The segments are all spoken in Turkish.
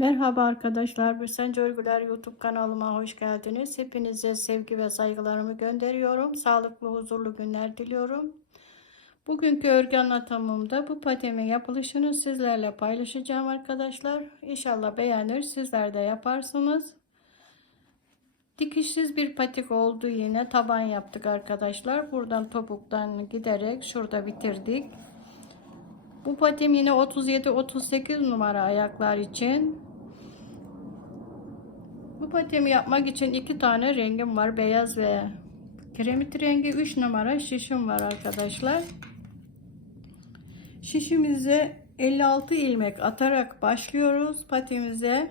Merhaba arkadaşlar, Bürsen Örgüler YouTube kanalıma hoş geldiniz. Hepinize sevgi ve saygılarımı gönderiyorum. Sağlıklı, huzurlu günler diliyorum. Bugünkü örgü anlatımımda bu patiğimin yapılışını sizlerle paylaşacağım arkadaşlar. İnşallah beğenir, sizler de yaparsınız. Dikişsiz bir patik oldu yine. Taban yaptık arkadaşlar. Buradan topuktan giderek şurada bitirdik. Bu patim yine 37-38 numara ayaklar için. Bu yapmak için iki tane rengim var. Beyaz ve kiremit rengi 3 numara şişim var arkadaşlar. Şişimize 56 ilmek atarak başlıyoruz patimize.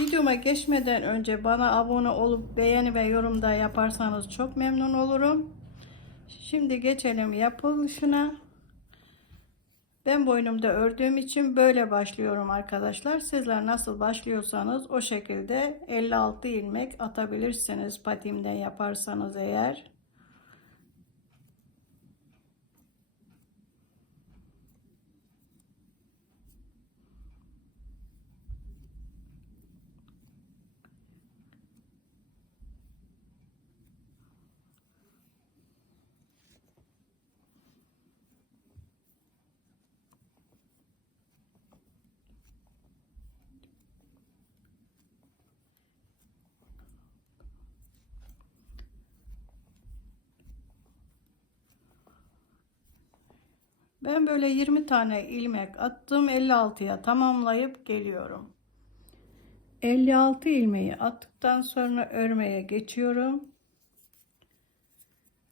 Videoma geçmeden önce bana abone olup beğeni ve yorumda yaparsanız çok memnun olurum. Şimdi geçelim yapılışına. Ben boynumda ördüğüm için böyle başlıyorum arkadaşlar. Sizler nasıl başlıyorsanız o şekilde 56 ilmek atabilirsiniz patimden yaparsanız eğer. Ben böyle 20 tane ilmek attım 56'ya tamamlayıp geliyorum. 56 ilmeği attıktan sonra örmeye geçiyorum.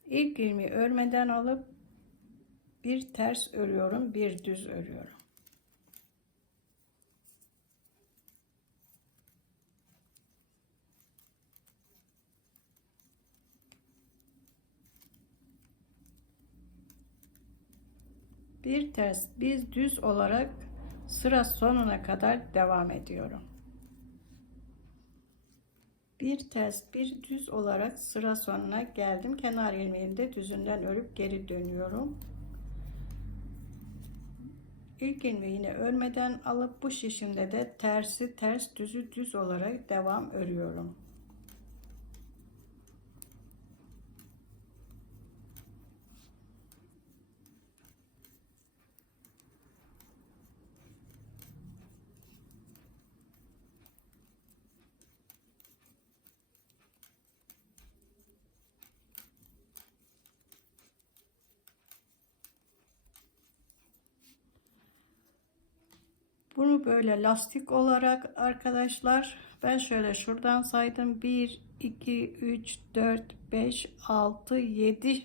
İlk ilmeği örmeden alıp bir ters örüyorum, bir düz örüyorum. Bir ters bir düz olarak sıra sonuna kadar devam ediyorum. Bir ters bir düz olarak sıra sonuna geldim. Kenar ilmeğimde düzünden örüp geri dönüyorum. İlk ilmeği yine örmeden alıp bu şişimde de tersi ters düzü düz olarak devam örüyorum. Bunu böyle lastik olarak arkadaşlar ben şöyle şuradan saydım. 1 2 3 4 5 6 7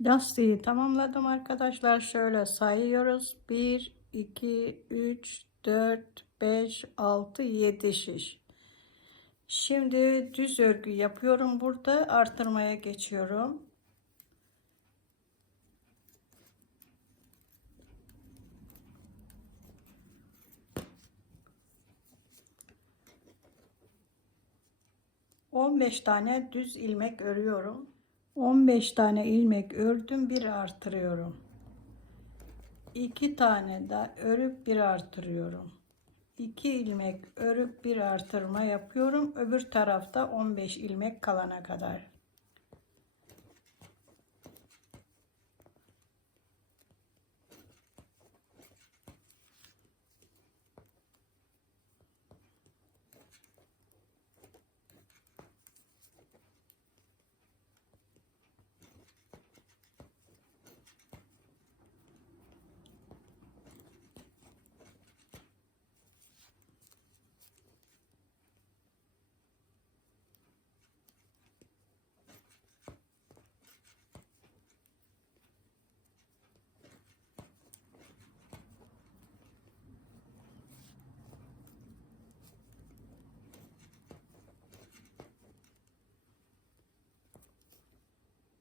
lastiği tamamladım arkadaşlar. Şöyle sayıyoruz. 1 2 3 4 5 6 7 şiş. Şimdi düz örgü yapıyorum burada. Artırmaya geçiyorum 15 tane düz ilmek örüyorum. 15 tane ilmek ördüm, bir artırıyorum. 2 tane de örüp bir artırıyorum. 2 ilmek örüp bir artırma yapıyorum. Öbür tarafta 15 ilmek kalana kadar.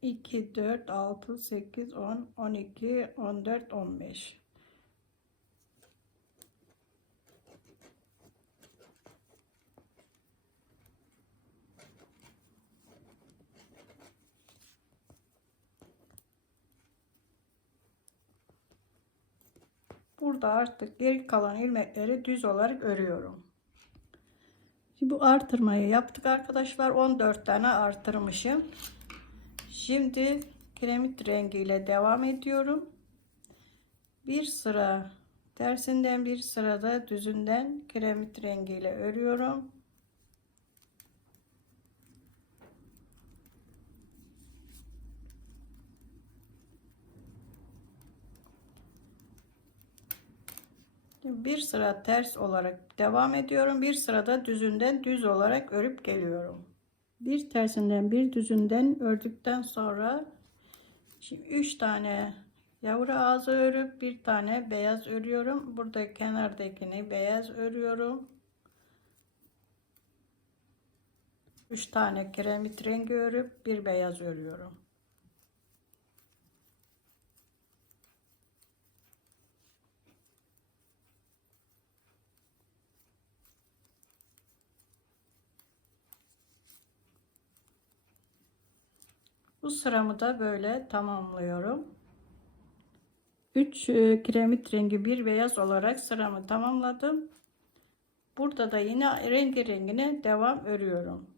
İki, dört, altı, sekiz, on, on iki, on dört, on beş. Burada artık geri kalan ilmekleri düz olarak örüyorum. Şimdi bu artırmayı yaptık arkadaşlar. 14 tane artırmışım. Şimdi kiremit rengiyle devam ediyorum. Bir sıra tersinden bir sırada düzünden kiremit rengiyle örüyorum. Bir sıra ters olarak devam ediyorum. Bir sırada düzünden düz olarak örüp geliyorum. Bir tersinden bir düzünden ördükten sonra şimdi 3 tane yavru ağzı örüp bir tane beyaz örüyorum. Burada kenardakini beyaz örüyorum. 3 tane kiremit rengi örüp bir beyaz örüyorum. Bu sıramı da böyle tamamlıyorum. 3 kiremit rengi bir beyaz olarak sıramı tamamladım. Burada da yine rengi rengine devam örüyorum.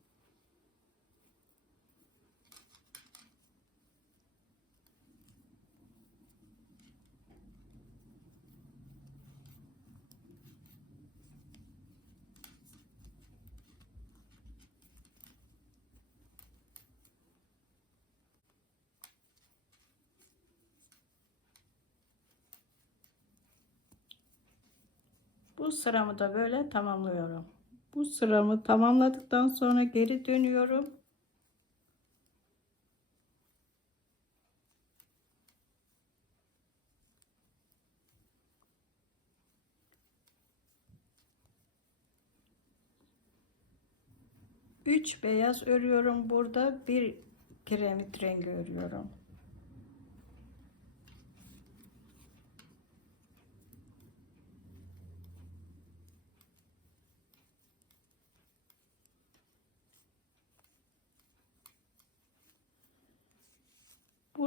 Bu sıramı da böyle tamamlıyorum. Bu sıramı tamamladıktan sonra geri dönüyorum. Üç beyaz örüyorum burada bir kiremit rengi örüyorum.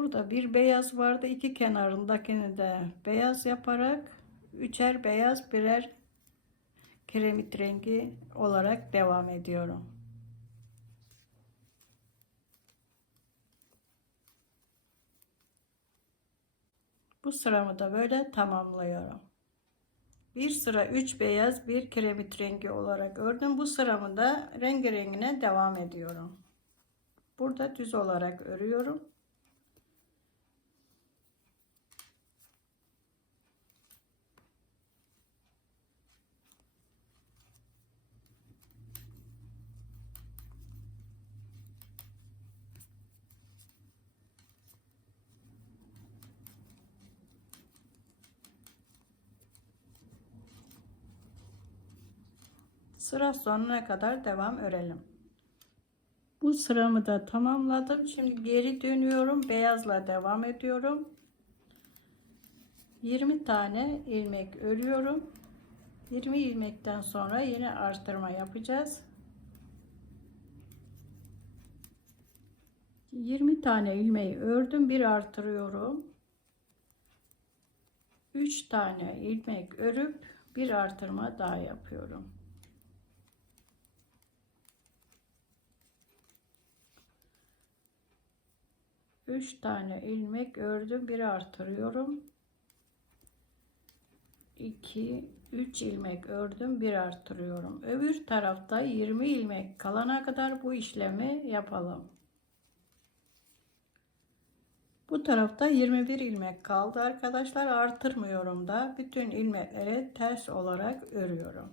Burada bir beyaz vardı. iki kenarındakini de beyaz yaparak üçer beyaz birer kiremit rengi olarak devam ediyorum. Bu sıramı da böyle tamamlıyorum. Bir sıra 3 beyaz bir kiremit rengi olarak ördüm. Bu sıramı da rengi rengine devam ediyorum. Burada düz olarak örüyorum. Sıra sonuna kadar devam örelim. Bu sıramı da tamamladım. Şimdi geri dönüyorum. Beyazla devam ediyorum. 20 tane ilmek örüyorum. 20 ilmekten sonra yine artırma yapacağız. 20 tane ilmeği ördüm. Bir artırıyorum. 3 tane ilmek örüp bir artırma daha yapıyorum. 3 tane ilmek ördüm bir artırıyorum. 2 3 ilmek ördüm bir artırıyorum. Öbür tarafta 20 ilmek kalana kadar bu işlemi yapalım. Bu tarafta 21 ilmek kaldı arkadaşlar. Artırmıyorum da. Bütün ilmekleri ters olarak örüyorum.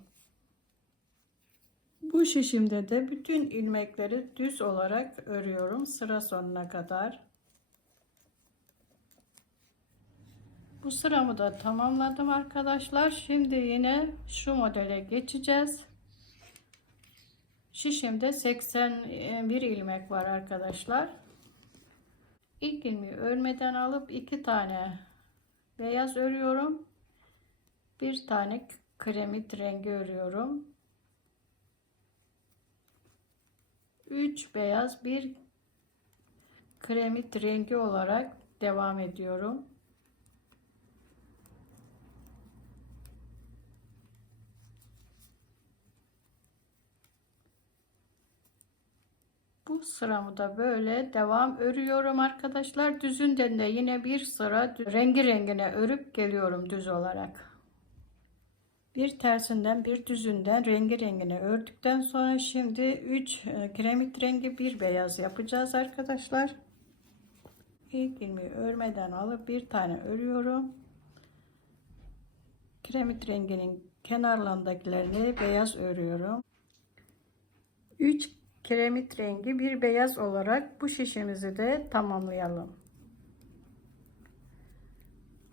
Bu şişimde de bütün ilmekleri düz olarak örüyorum sıra sonuna kadar Bu sıramı da tamamladım arkadaşlar. Şimdi yine şu modele geçeceğiz. Şişimde 81 ilmek var arkadaşlar. İlk ilmeği örmeden alıp iki tane beyaz örüyorum. Bir tane kremit rengi örüyorum. 3 beyaz bir kremit rengi olarak devam ediyorum. Sıramı da böyle devam örüyorum arkadaşlar. Düzünden de yine bir sıra rengi rengine örüp geliyorum düz olarak. Bir tersinden bir düzünden rengi rengine ördükten sonra şimdi 3 kremit rengi bir beyaz yapacağız arkadaşlar. İlk ilmeği örmeden alıp bir tane örüyorum. Kremit renginin kenarlarındakilerini beyaz örüyorum. 3 kiremit rengi bir beyaz olarak bu şişimizi de tamamlayalım.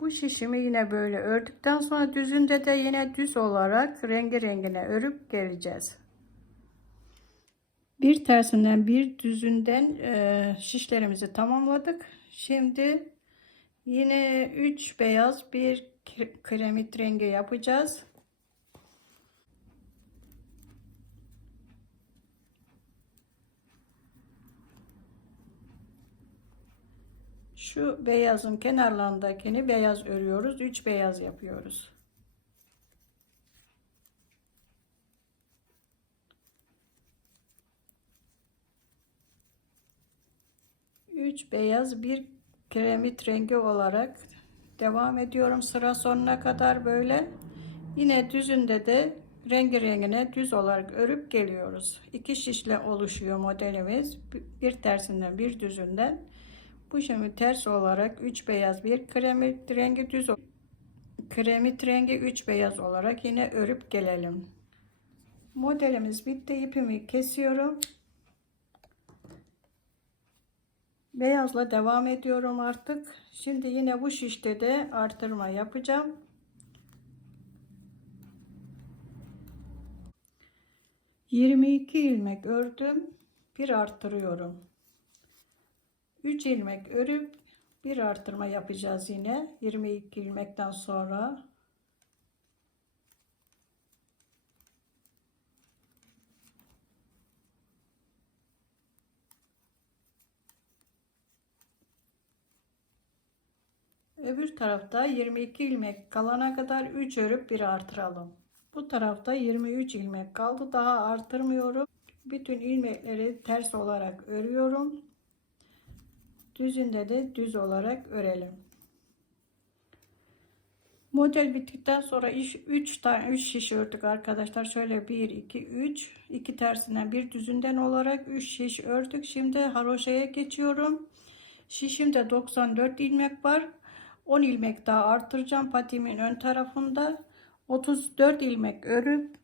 Bu şişimi yine böyle ördükten sonra düzünde de yine düz olarak rengi rengine örüp geleceğiz. Bir tersinden bir düzünden e, şişlerimizi tamamladık. Şimdi yine 3 beyaz bir kremit rengi yapacağız. Şu beyazın kenarlarındakini beyaz örüyoruz. 3 beyaz yapıyoruz. Üç beyaz bir kremit rengi olarak devam ediyorum sıra sonuna kadar böyle. Yine düzünde de rengi rengine düz olarak örüp geliyoruz. İki şişle oluşuyor modelimiz. Bir tersinden bir düzünden. Bu şimdi ters olarak 3 beyaz bir kremit rengi düz kremit rengi 3 beyaz olarak yine örüp gelelim. Modelimiz bitti. İpimi kesiyorum. Beyazla devam ediyorum artık. Şimdi yine bu şişte de artırma yapacağım. Yirmi iki ilmek ördüm. Bir arttırıyorum. 3 ilmek örüp bir artırma yapacağız yine. 22 ilmekten sonra. Öbür tarafta 22 ilmek kalana kadar 3 örüp bir artıralım. Bu tarafta 23 ilmek kaldı. Daha artırmıyorum. Bütün ilmekleri ters olarak örüyorum düzünde de düz olarak örelim. Model bittikten sonra 3 tane 3 şiş ördük arkadaşlar. Şöyle 1 2 3 2 tersinden bir düzünden olarak 3 şiş ördük. Şimdi haroşaya geçiyorum. Şişimde 94 ilmek var. 10 ilmek daha artıracağım patimin ön tarafında. 34 ilmek örüp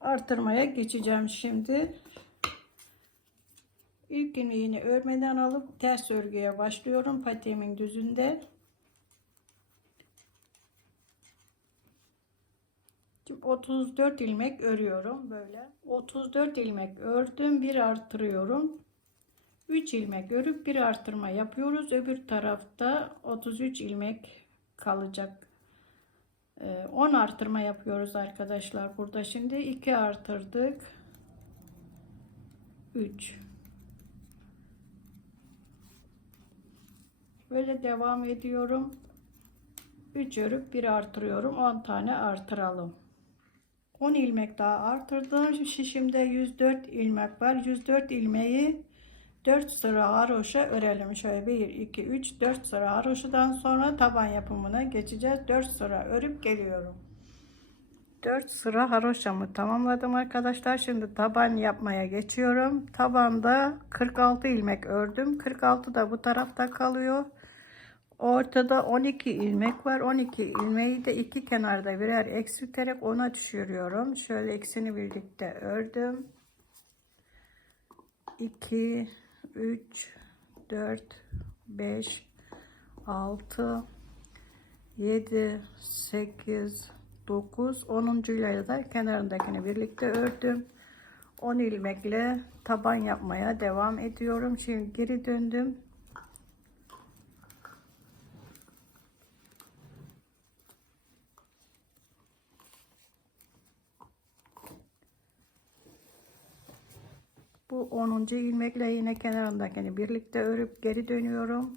artırmaya geçeceğim şimdi. İlk ilmeğini örmeden alıp ters örgüye başlıyorum patiğimin düzünde. Şimdi 34 ilmek örüyorum böyle. 34 ilmek ördüm, bir artırıyorum. 3 ilmek örüp bir artırma yapıyoruz. Öbür tarafta 33 ilmek kalacak. 10 artırma yapıyoruz arkadaşlar. Burada şimdi 2 artırdık. 3 Böyle devam ediyorum. 3 örüp 1 artırıyorum. 10 tane artıralım. 10 ilmek daha artırdım. Şişimde 104 ilmek var. 104 ilmeği 4 sıra haroşa örelim. Şöyle 1, 2, 3, 4 sıra haroşadan sonra taban yapımına geçeceğiz. 4 sıra örüp geliyorum. 4 sıra haroşamı tamamladım arkadaşlar. Şimdi taban yapmaya geçiyorum. Tabanda 46 ilmek ördüm. 46 da bu tarafta kalıyor. Ortada 12 ilmek var. 12 ilmeği de iki kenarda birer eksilterek ona düşürüyorum. Şöyle ikisini birlikte ördüm. 2 3 4 5 6 7 8 9 10. ile de kenarındakini birlikte ördüm. 10 ilmekle taban yapmaya devam ediyorum. Şimdi geri döndüm. Bu 10. ilmekle yine kenarındakini birlikte örüp geri dönüyorum.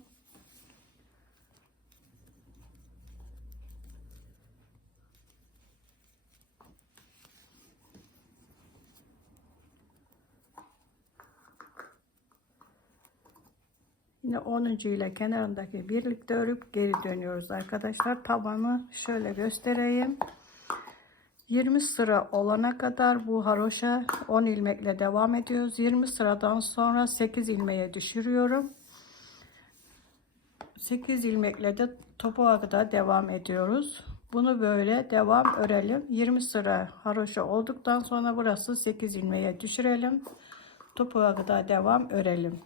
Yine 10. ile kenarındaki birlikte örüp geri dönüyoruz arkadaşlar. Tabanı şöyle göstereyim. 20 sıra olana kadar bu haroşa 10 ilmekle devam ediyoruz. 20 sıradan sonra 8 ilmeğe düşürüyorum. 8 ilmekle de topuğa kadar devam ediyoruz. Bunu böyle devam örelim. 20 sıra haroşa olduktan sonra burası 8 ilmeğe düşürelim. Topuğa kadar devam örelim.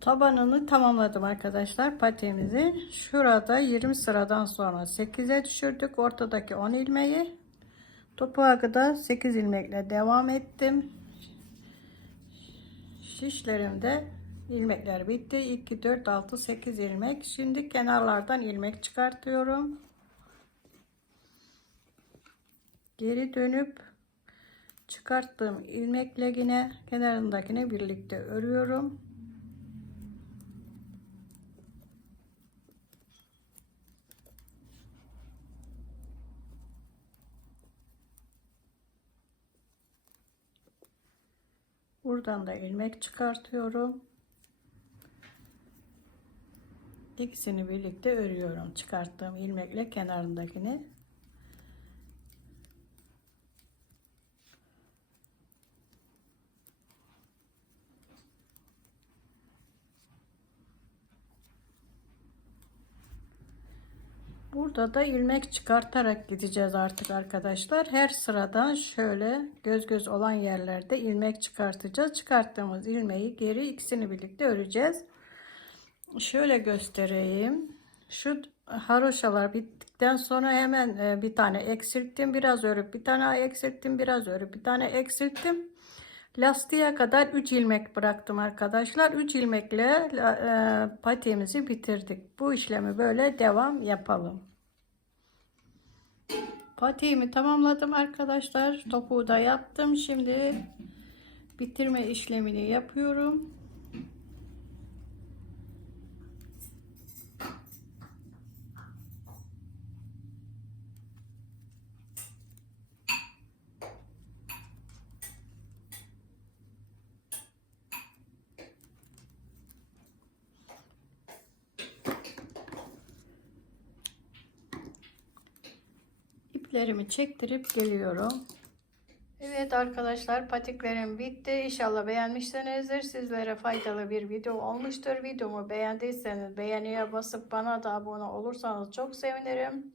Tabanını tamamladım arkadaşlar patiğimizi. Şurada 20 sıradan sonra 8'e düşürdük. Ortadaki 10 ilmeği. Topuğa kadar 8 ilmekle devam ettim. Şişlerimde ilmekler bitti. 2, 4, 6, 8 ilmek. Şimdi kenarlardan ilmek çıkartıyorum. Geri dönüp çıkarttığım ilmekle yine kenarındakini birlikte örüyorum. Buradan da ilmek çıkartıyorum. İkisini birlikte örüyorum. Çıkarttığım ilmekle kenarındakini. Burada da ilmek çıkartarak gideceğiz artık arkadaşlar. Her sıradan şöyle göz göz olan yerlerde ilmek çıkartacağız. Çıkarttığımız ilmeği geri ikisini birlikte öreceğiz. Şöyle göstereyim. Şu haroşalar bittikten sonra hemen e, bir tane eksilttim. Biraz örüp bir tane eksilttim. Biraz örüp bir tane eksilttim. Lastiğe kadar 3 ilmek bıraktım arkadaşlar. 3 ilmekle e, patiğimizi bitirdik. Bu işlemi böyle devam yapalım. Patiğimi tamamladım arkadaşlar. Topuğu da yaptım. Şimdi bitirme işlemini yapıyorum. İplerimi çektirip geliyorum. Evet arkadaşlar patiklerim bitti. İnşallah beğenmişsinizdir. Sizlere faydalı bir video olmuştur. Videomu beğendiyseniz beğeniye basıp bana da abone olursanız çok sevinirim.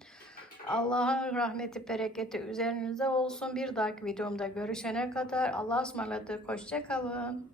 Allah'ın rahmeti bereketi üzerinize olsun. Bir dahaki videomda görüşene kadar Allah'a ısmarladık. Hoşçakalın.